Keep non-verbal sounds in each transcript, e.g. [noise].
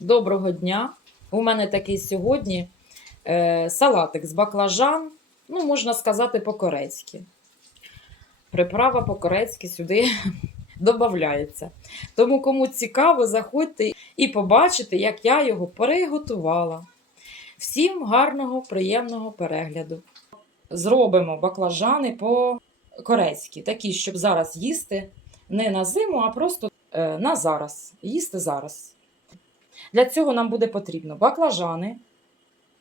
Доброго дня! У мене такий сьогодні е, салатик з баклажан, ну, можна сказати, по-корейськи. Приправа по-корейськи сюди [laughs] додається. Тому, кому цікаво, заходьте і побачите, як я його приготувала. Всім гарного, приємного перегляду. Зробимо баклажани по-корейськи, такі, щоб зараз їсти не на зиму, а просто е, на зараз. Їсти зараз. Для цього нам буде потрібно баклажани,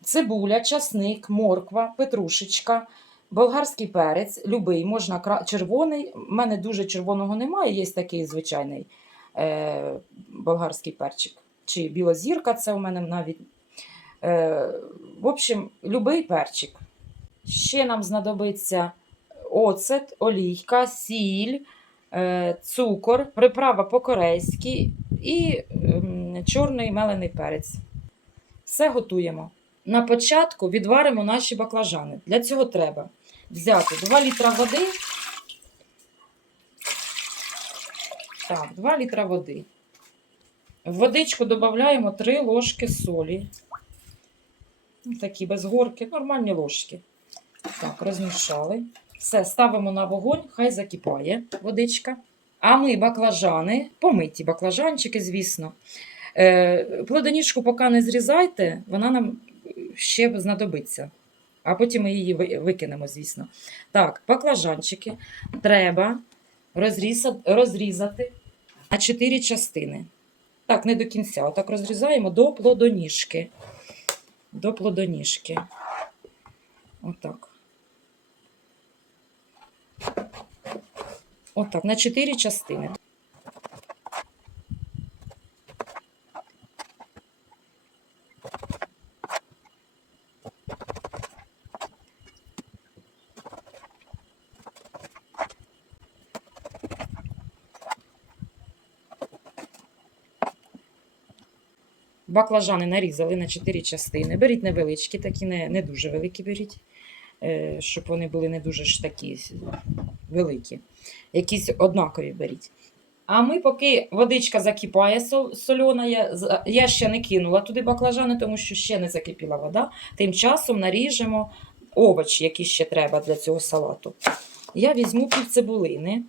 цибуля, часник, морква, петрушечка, болгарський перець, любий, можна червоний. У мене дуже червоного немає, є такий звичайний е, болгарський перчик. Чи білозірка, це у мене навіть. Е, в общем, любий перчик. Ще нам знадобиться оцет, олійка, сіль, цукор, приправа по-корейськи і ем, чорний мелений перець. Все готуємо. На початку відваримо наші баклажани. Для цього треба взяти 2 літра води. Так, 2 літра води. В водичку додаємо 3 ложки солі. Ну, Такі без горки, нормальні ложки. Так, розмішали. Все, ставимо на вогонь, хай закипає водичка. А ми баклажани, помиті баклажанчики, звісно. Е, плодоніжку поки не зрізайте, вона нам ще знадобиться. А потім ми її викинемо, звісно. Так, баклажанчики треба розрізати, на 4 частини. Так, не до кінця. Отак розрізаємо до плодоніжки. До плодоніжки. Отак. Отак, на 4 частини. Баклажани нарізали на 4 частини. Беріть невеличкі, такі не, не дуже великі беріть, щоб вони були не дуже ж такі великі. Якісь однакові беріть. А ми, поки водичка закипає сол- я, я ще не кинула туди баклажани, тому що ще не закипіла вода. Тим часом наріжемо овочі, які ще треба для цього салату. Я візьму пів цибулини.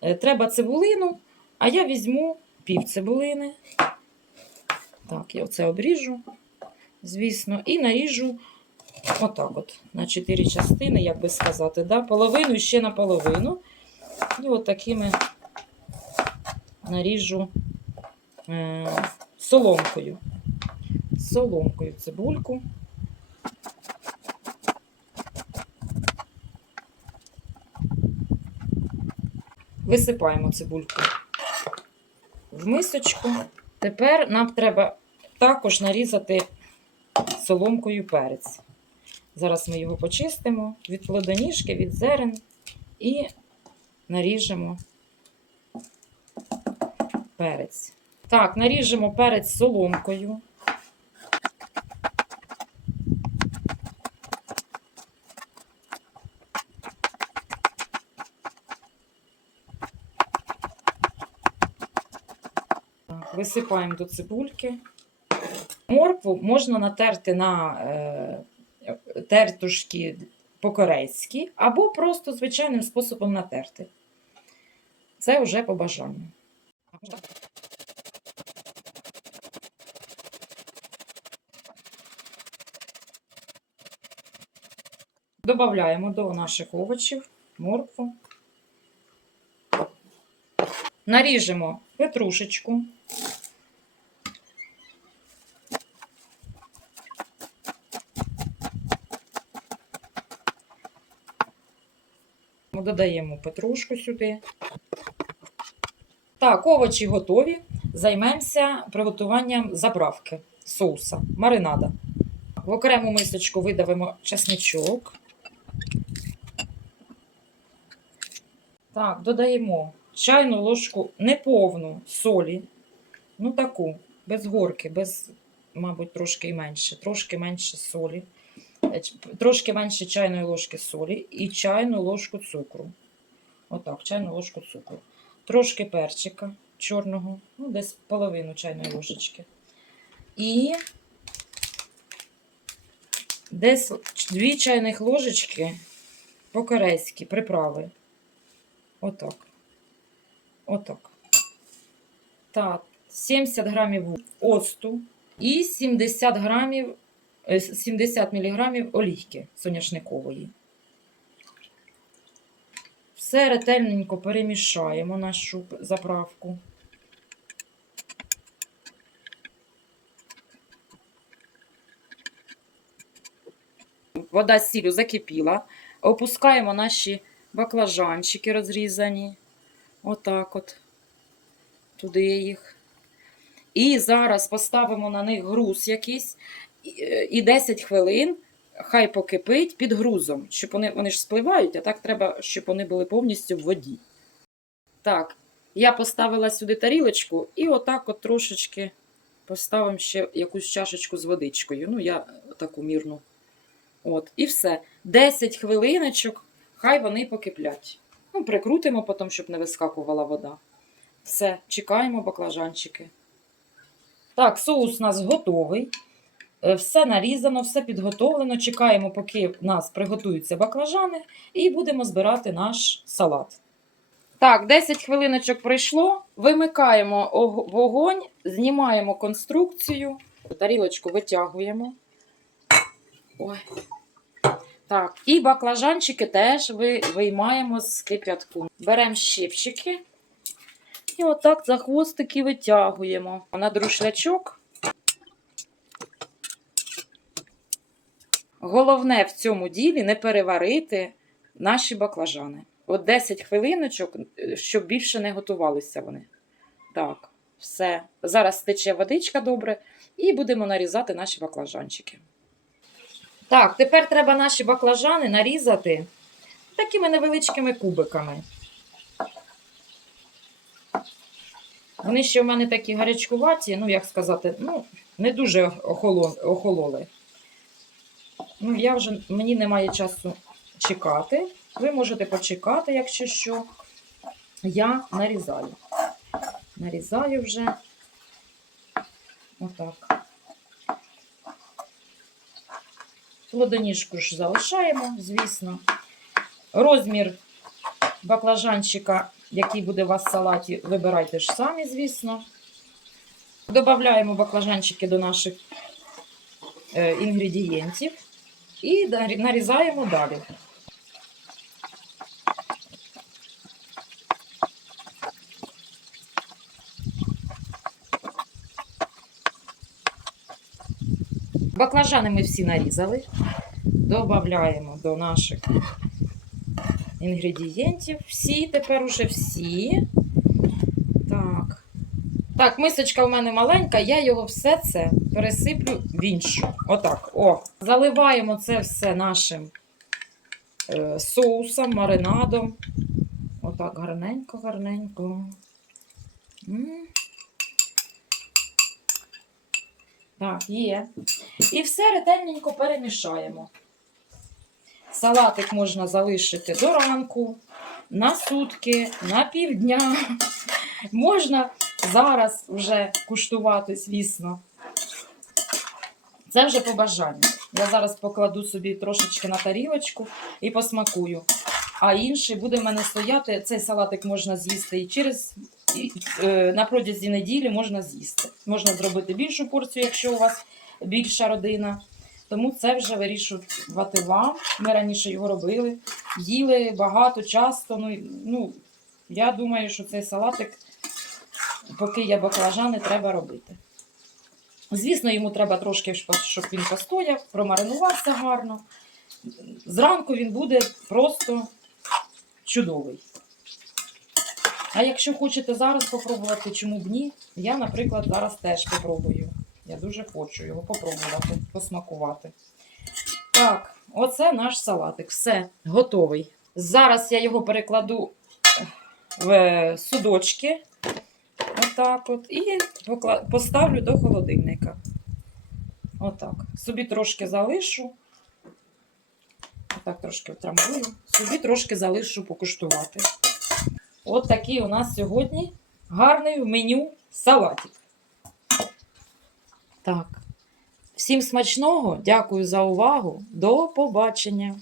Е, Треба цибулину, а я візьму пів цибулини. Так, я оце обріжу, звісно, і наріжу отак от, на 4 частини, як би сказати, да? половину і ще на половину. І от такими наріжу е, соломкою. Соломкою цибульку. Висипаємо цибульку в мисочку. Тепер нам треба також нарізати соломкою перець. Зараз ми його почистимо від плодоніжки, від зерен і наріжемо перець. Так, наріжемо перець соломкою. Висипаємо до цибульки. Моркву можна натерти на е, тертушки по-корейськи, або просто звичайним способом натерти. Це вже по бажанню. Добавляємо до наших овочів моркву. Наріжемо петрушечку. Ми додаємо петрушку сюди. Так, овочі готові. Займемося приготуванням заправки соуса, маринада. В окрему мисочку видавимо чесничок. Так, додаємо чайну ложку неповну солі. Ну, таку, без горки, без, мабуть, трошки менше, трошки менше солі. Трошки менше чайної ложки солі і чайну ложку цукру. Отак, чайну ложку цукру. Трошки перчика чорного, ну, десь половину чайної ложечки. І десь 2 чайних ложечки по-корейськи приправи. Отак. Отак. Так, 70 грамів оцту і 70 грамів, 70 міліграмів олійки соняшникової. Все ретельненько перемішаємо нашу заправку. Вода з сіллю закипіла. Опускаємо наші баклажанчики розрізані. Отак от. Туди їх. І зараз поставимо на них груз якийсь і- е, 10 хвилин хай покипить під грузом, щоб вони, вони ж спливають, а так треба, щоб вони були повністю в воді. Так, я поставила сюди тарілочку і отак от трошечки поставимо ще якусь чашечку з водичкою. Ну, я таку мірну. От, і все. 10 хвилиночок, хай вони покиплять. Ну, прикрутимо потім, щоб не вискакувала вода. Все, чекаємо баклажанчики. Так, соус у нас готовий. Е, Все нарізано, все підготовлено. Чекаємо, поки в нас приготуються баклажани, і будемо збирати наш салат. Так, 10 хвилиночок пройшло. Вимикаємо вогонь, знімаємо конструкцію, тарілочку витягуємо. Ой. Так, і баклажанчики теж ви, виймаємо з кип'ятку. Беремо щипчики і отак за хвостики витягуємо на друшлячок. Головне в цьому ділі не переварити наші баклажани. От 10 хвилиночок, щоб більше не готувалися вони. Так, все. Зараз тече водичка добре, і будемо нарізати наші баклажанчики. Так, тепер треба наші баклажани нарізати такими невеличкими кубиками. Вони ще в мене такі гарячкуваті, ну, як сказати, ну, не дуже охоло- охололи. Ну, я вже, мені немає часу чекати. Ви можете почекати, якщо що. Я нарізаю. Нарізаю вже. Отак. Ладоніжку ж залишаємо, звісно. Розмір баклажанчика, який буде у вас в салаті, вибирайте ж самі, звісно. Добавляємо баклажанчики до наших е, інгредієнтів і нарізаємо далі. Баклажани ми всі нарізали. Додаємо до наших інгредієнтів. Всі, тепер уже всі. Так. Мисочка в мене маленька, я його все це пересиплю в іншу. Отак. О. Заливаємо це все нашим е, соусом, маринадом. Отак, гарненько, гарненько. М. Так, є. І все ретельненько перемішаємо. Салатик можна залишити до ранку, на сутки, на півдня. Можна зараз вже куштувати, звісно. Це вже по бажанню. Я зараз покладу собі трошечки на тарілочку і посмакую. А інший буде в мене стояти. Цей салатик можна з'їсти і через і, е, на протязі неділі можна з'їсти. Можна зробити більшу порцію, якщо у вас більша родина. Тому це вже вирішувати вам. Ми раніше його робили, їли багато, часто. Ну, ну, я думаю, що цей салатик, поки є баклажани, треба робити. Звісно, йому треба трошки, щоб він постояв, промаринувався гарно. Зранку він буде просто чудовий. А якщо хочете зараз попробувати, чому б ні, я, наприклад, зараз теж попробую. Я дуже хочу його попробувати, посмакувати. Так, оце наш салатик. Все, готовий. Зараз я його перекладу в судочки. Отак от. І поставлю до холодильника. Отак. Собі трошки залишу. Отак трошки втрамбую. Собі трошки залишу покуштувати. От такий у нас сьогодні гарний в меню салатик. Так. Всім смачного, дякую за увагу. До побачення!